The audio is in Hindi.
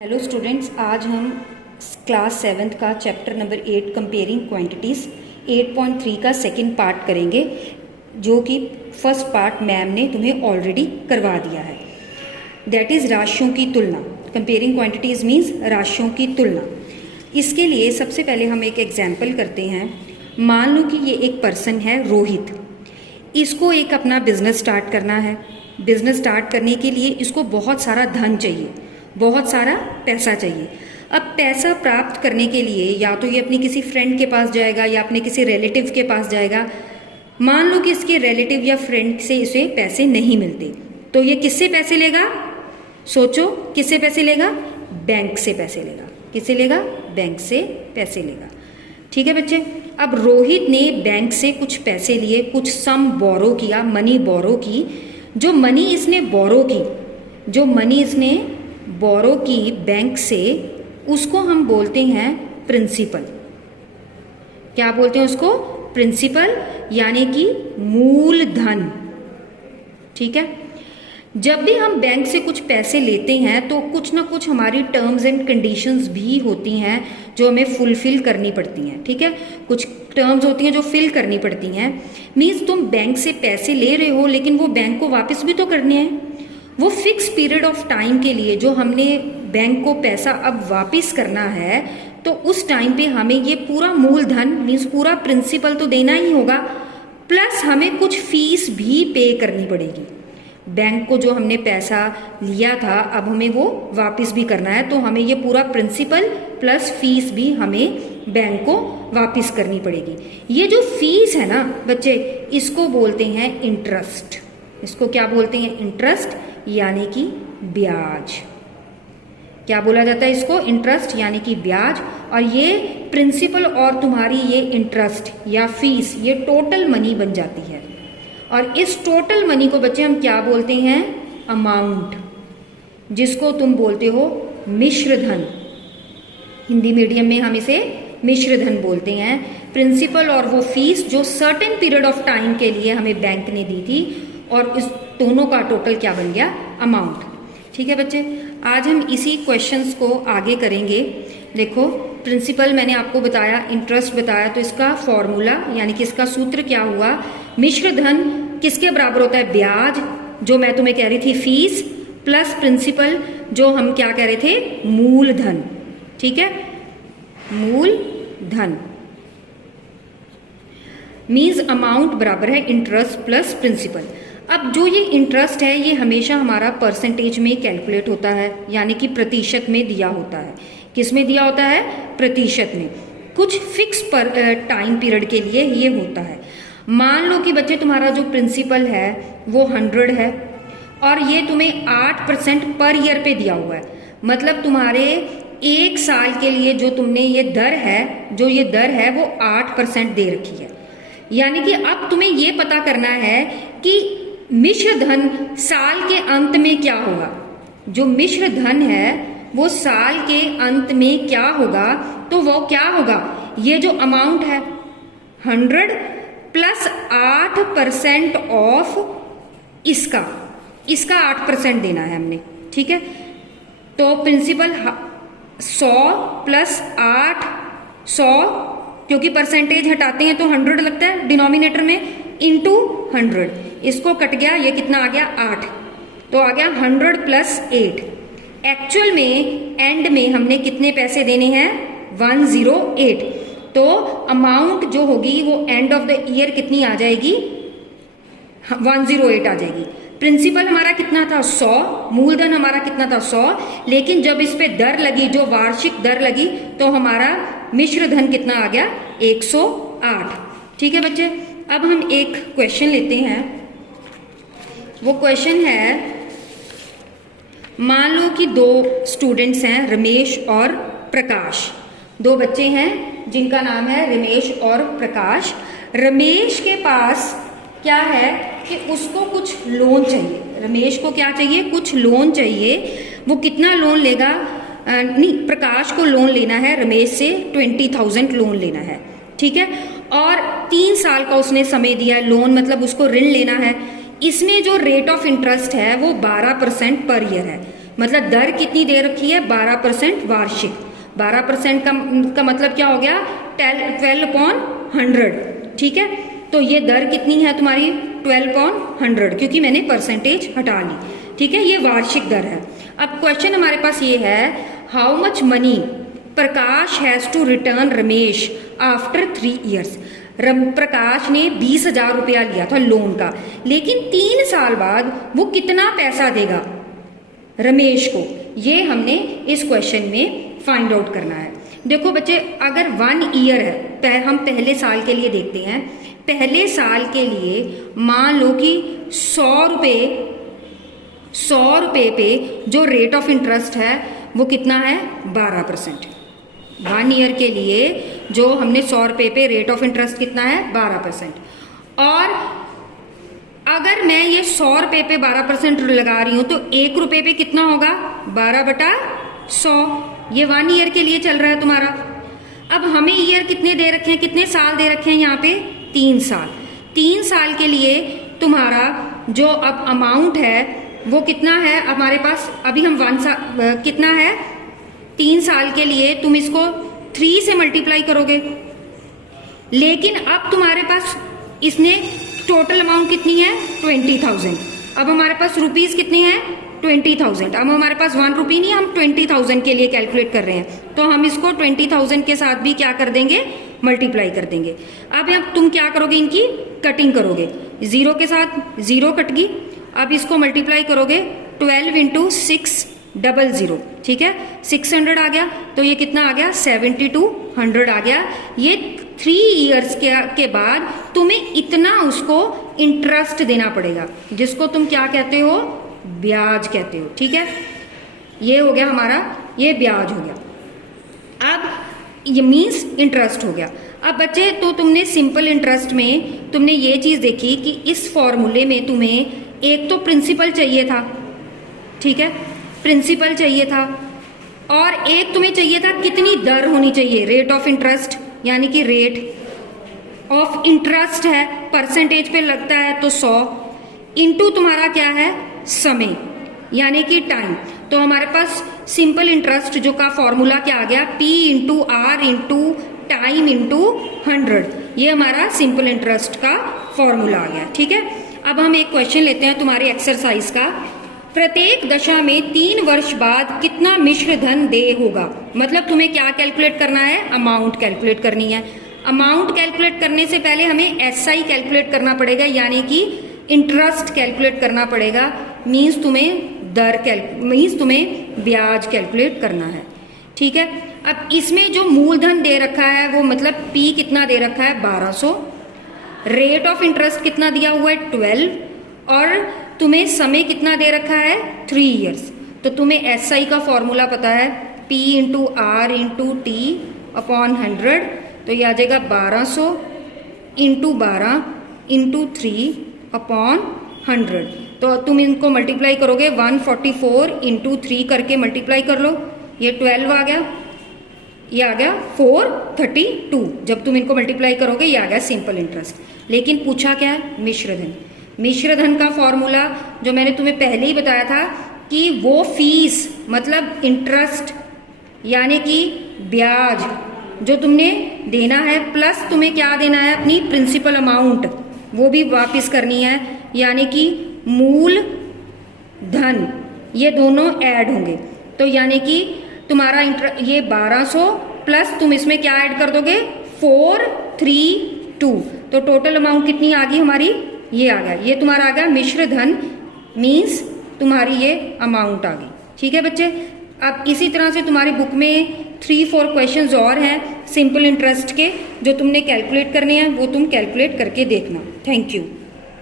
हेलो स्टूडेंट्स, आज हम क्लास 7th का चैप्टर नंबर 8 कंपेयरिंग क्वांटिटीज़ 8.3 का सेकंड पार्ट करेंगे, जो कि फर्स्ट पार्ट मैम ने तुम्हें ऑलरेडी करवा दिया है। दैट इज़ राशियों की तुलना। कंपेयरिंग क्वांटिटीज़ मीन्स राशियों की तुलना। इसके लिए सबसे पहले हम एक एग्जाम्पल करते हैं। मान लो कि ये एक पर्सन है रोहित। इसको एक अपना बिजनेस स्टार्ट करना है। बिजनेस स्टार्ट करने के लिए इसको बहुत सारा धन चाहिए, बहुत सारा पैसा चाहिए। अब पैसा प्राप्त करने के लिए या तो ये अपनी किसी फ्रेंड के पास जाएगा या अपने किसी रिलेटिव के पास जाएगा। मान लो कि इसके रिलेटिव या फ्रेंड से इसे पैसे नहीं मिलते, तो ये किससे पैसे लेगा? सोचो, किससे पैसे लेगा? बैंक से पैसे लेगा। किससे लेगा? बैंक से पैसे लेगा। ठीक है बच्चे। अब रोहित ने बैंक से कुछ पैसे लिए, कुछ सम बोरो किया, मनी बोरो की। जो मनी इसने बोरो की, जो मनी इसने बोरो की बैंक से, उसको हम बोलते हैं प्रिंसिपल। क्या बोलते हैं उसको? प्रिंसिपल, यानी कि मूलधन। ठीक है। जब भी हम बैंक से कुछ पैसे लेते हैं तो कुछ ना कुछ हमारी टर्म्स एंड कंडीशंस भी होती हैं जो हमें फुलफिल करनी पड़ती हैं। ठीक है। कुछ टर्म्स होती हैं जो फिल करनी पड़ती हैं। मीन्स तुम बैंक से पैसे ले रहे हो, लेकिन वो बैंक को वापस भी तो करने हैं। वो फिक्स पीरियड ऑफ टाइम के लिए जो हमने बैंक को पैसा अब वापस करना है, तो उस टाइम पे हमें ये पूरा मूलधन मीन्स पूरा प्रिंसिपल तो देना ही होगा, प्लस हमें कुछ फीस भी पे करनी पड़ेगी। बैंक को जो हमने पैसा लिया था, अब हमें वो वापस भी करना है, तो हमें ये पूरा प्रिंसिपल प्लस फीस भी हमें बैंक को वापस करनी पड़ेगी। ये जो फीस है ना बच्चे, इसको बोलते हैं इंटरेस्ट। इसको क्या बोलते हैं? इंटरेस्ट, यानी कि ब्याज। क्या बोला जाता है इसको? इंटरेस्ट यानी कि ब्याज। और ये प्रिंसिपल और तुम्हारी ये इंटरेस्ट या फीस, ये टोटल मनी बन जाती है। और इस टोटल मनी को बच्चे हम क्या बोलते हैं? अमाउंट, जिसको तुम बोलते हो मिश्र धन। हिंदी मीडियम में हम इसे मिश्र धन बोलते हैं। प्रिंसिपल और वो फीस जो सर्टेन पीरियड ऑफ टाइम के लिए हमें बैंक ने दी थी, और इस दोनों का टोटल क्या बन गया? अमाउंट। ठीक है बच्चे। आज हम इसी क्वेश्चंस को आगे करेंगे। देखो, प्रिंसिपल मैंने आपको बताया, इंटरेस्ट बताया, तो इसका फॉर्मूला यानी कि इसका सूत्र क्या हुआ? मिश्र धन किसके बराबर होता है? ब्याज, जो मैं तुम्हें कह रही थी फीस, प्लस प्रिंसिपल, जो हम क्या कह रहे थे? मूलधन। ठीक है। मूलधन मीन्स अमाउंट बराबर है इंटरेस्ट प्लस प्रिंसिपल। अब जो ये इंटरेस्ट है, ये हमेशा हमारा परसेंटेज में कैलकुलेट होता है, यानी कि प्रतिशत में दिया होता है। किस में दिया होता है? प्रतिशत में। कुछ फिक्स पर टाइम पीरियड के लिए ये होता है। मान लो कि बच्चे तुम्हारा जो प्रिंसिपल है वो 100 है, और ये तुम्हें 8% पर ईयर पे दिया हुआ है। मतलब तुम्हारे एक साल के लिए जो तुमने ये दर है, जो ये दर है वो 8% दे रखी है। यानी कि अब तुम्हें ये पता करना है कि मिश्र धन साल के अंत में क्या होगा। जो मिश्र धन है वो साल के अंत में क्या होगा, तो वो क्या होगा? ये जो अमाउंट है 100 प्लस 8% ऑफ इसका 8% देना है हमने। ठीक है। तो प्रिंसिपल 100 प्लस 8, 100, क्योंकि परसेंटेज हटाते हैं तो 100 लगता है डिनोमिनेटर में, इंटू 100। इसको कट गया, ये कितना आ गया? 8। तो आ गया 100 प्लस 8। एक्चुअल में एंड में हमने कितने पैसे देने हैं? 108। तो अमाउंट जो होगी वो एंड ऑफ द ईयर कितनी आ जाएगी? 108 आ जाएगी। प्रिंसिपल हमारा कितना था? 100। मूलधन हमारा कितना था? 100। लेकिन जब इस पे दर लगी, जो वार्षिक दर लगी, तो हमारा मिश्र धन कितना आ गया? 108। ठीक है बच्चे। अब हम एक क्वेश्चन लेते हैं। वो क्वेश्चन है, मान लो कि 2 स्टूडेंट्स हैं, रमेश और प्रकाश। 2 बच्चे हैं जिनका नाम है रमेश और प्रकाश। रमेश के पास क्या है कि उसको कुछ लोन चाहिए। रमेश को क्या चाहिए? कुछ लोन चाहिए। वो कितना लोन लेगा? नहीं, प्रकाश को लोन लेना है रमेश से 20,000 लोन लेना है। ठीक है। और 3 साल का उसने समय दिया है। लोन मतलब उसको ऋण लेना है। इसमें जो रेट ऑफ इंटरेस्ट है वो 12% पर ईयर है। मतलब दर कितनी दे रखी है, 12% वार्षिक। 12% का मतलब क्या हो गया, 12/100, ठीक है। तो ये दर कितनी है तुम्हारी, 12/100, क्योंकि मैंने परसेंटेज हटा ली, ठीक है। ये वार्षिक दर है। अब क्वेश्चन हमारे पास ये है, how much money Prakash has to return Ramesh after 3 years। Prakash ने 20,000 रुपया लिया था लोन का, लेकिन 3 साल बाद वो कितना पैसा देगा रमेश को, ये हमने इस क्वेश्चन में फाइंड आउट करना है। देखो बच्चे, अगर 1 year है, हम पहले साल के लिए देखते हैं। पहले साल के लिए मान लो कि 100 रुपये पे जो रेट ऑफ इंटरेस्ट है वो कितना है, 12%। 1 year के लिए जो हमने 100 रुपये पे रेट ऑफ इंटरेस्ट कितना है, 12%। और अगर मैं ये 100 रुपये पे 12% लगा रही हूं तो 1 रुपये पे कितना होगा, 12/100। ये 1 year के लिए चल रहा है तुम्हारा। अब हमें ईयर कितने दे रखे हैं, कितने साल दे रखे हैं यहाँ पे, 3 साल। 3 साल के लिए तुम्हारा जो अब अमाउंट है वो कितना है हमारे पास, अभी हम कितना है, 3 साल के लिए तुम इसको 3 से मल्टीप्लाई करोगे। लेकिन अब तुम्हारे पास इसने टोटल अमाउंट कितनी है, 20,000। अब हमारे पास रुपीस कितने हैं, 20,000। अब हमारे पास 1 रुपी नहीं, हम 20,000 के लिए कैलकुलेट कर रहे हैं, तो हम इसको 20,000 के साथ भी क्या कर देंगे, मल्टीप्लाई कर देंगे। अब तुम क्या करोगे, इनकी कटिंग करोगे, 0 के साथ 0 कट गई। अब इसको मल्टीप्लाई करोगे 12 × 600, ठीक है, 600 आ गया, तो ये कितना आ गया, 7200 आ गया। ये 3 years के बाद तुम्हें इतना उसको इंटरेस्ट देना पड़ेगा, जिसको तुम क्या कहते हो, ब्याज कहते हो, ठीक है। ये हो गया हमारा, ये ब्याज हो गया। अब ये मीन्स इंटरेस्ट हो गया। अब बच्चे, तो तुमने सिंपल इंटरेस्ट में तुमने ये चीज देखी कि इस फॉर्मूले में तुम्हें एक तो प्रिंसिपल चाहिए था, ठीक है, प्रिंसिपल चाहिए था, और एक तुम्हें चाहिए था कितनी दर होनी चाहिए, रेट ऑफ इंटरेस्ट, यानी कि रेट ऑफ इंटरेस्ट है, परसेंटेज पे लगता है तो 100, इंटू तुम्हारा क्या है, समय यानी कि टाइम। तो हमारे पास सिंपल इंटरेस्ट जो का फॉर्मूला क्या आ गया, P × R × टाइम × 100। ये हमारा सिंपल इंटरेस्ट का फॉर्मूला आ गया, ठीक है। अब हम एक क्वेश्चन लेते हैं तुम्हारी एक्सरसाइज का। प्रत्येक दशा में 3 वर्ष बाद कितना मिश्र धन देय होगा। मतलब तुम्हें क्या कैलकुलेट करना है, अमाउंट कैलकुलेट करनी है। अमाउंट कैलकुलेट करने से पहले हमें SI कैलकुलेट करना पड़ेगा, यानी कि इंटरेस्ट कैलकुलेट करना पड़ेगा। मीन्स तुम्हें ब्याज कैलकुलेट करना है, ठीक है। अब इसमें जो मूलधन दे रखा है वो मतलब P कितना दे रखा है, 1200। रेट ऑफ इंटरेस्ट कितना दिया हुआ है, 12, और तुम्हें समय कितना दे रखा है, 3 years। तो तुम्हें SI का फॉर्मूला पता है, P × R × T/100। तो ये आ जाएगा 1200 × 12 × 3/100। तो तुम इनको मल्टीप्लाई करोगे, 144 × 3 करके मल्टीप्लाई कर लो, ये 12 आ गया, ये आ गया 432। जब तुम इनको मल्टीप्लाई करोगे ये आ गया सिंपल इंटरेस्ट। लेकिन पूछा क्या है, मिश्रधन। मिश्रधन का फॉर्मूला जो मैंने तुम्हें पहले ही बताया था कि वो फीस मतलब इंटरेस्ट यानी कि ब्याज जो तुमने देना है, प्लस तुम्हें क्या देना है, अपनी प्रिंसिपल अमाउंट वो भी वापस करनी है, यानी कि मूल धन, ये दोनों ऐड होंगे। तो यानी कि तुम्हारा ये 1200 प्लस तुम इसमें क्या ऐड कर दोगे, 432। तो टोटल अमाउंट कितनी आ गई हमारी, ये आ गया, ये तुम्हारा आ गया मिश्र धन, मीन्स तुम्हारी ये अमाउंट आ गई, ठीक है बच्चे। अब इसी तरह से तुम्हारी बुक में 3-4 क्वेश्चंस और हैं सिंपल इंटरेस्ट के, जो तुमने कैलकुलेट करने हैं वो तुम कैलकुलेट करके देखना। Thank you.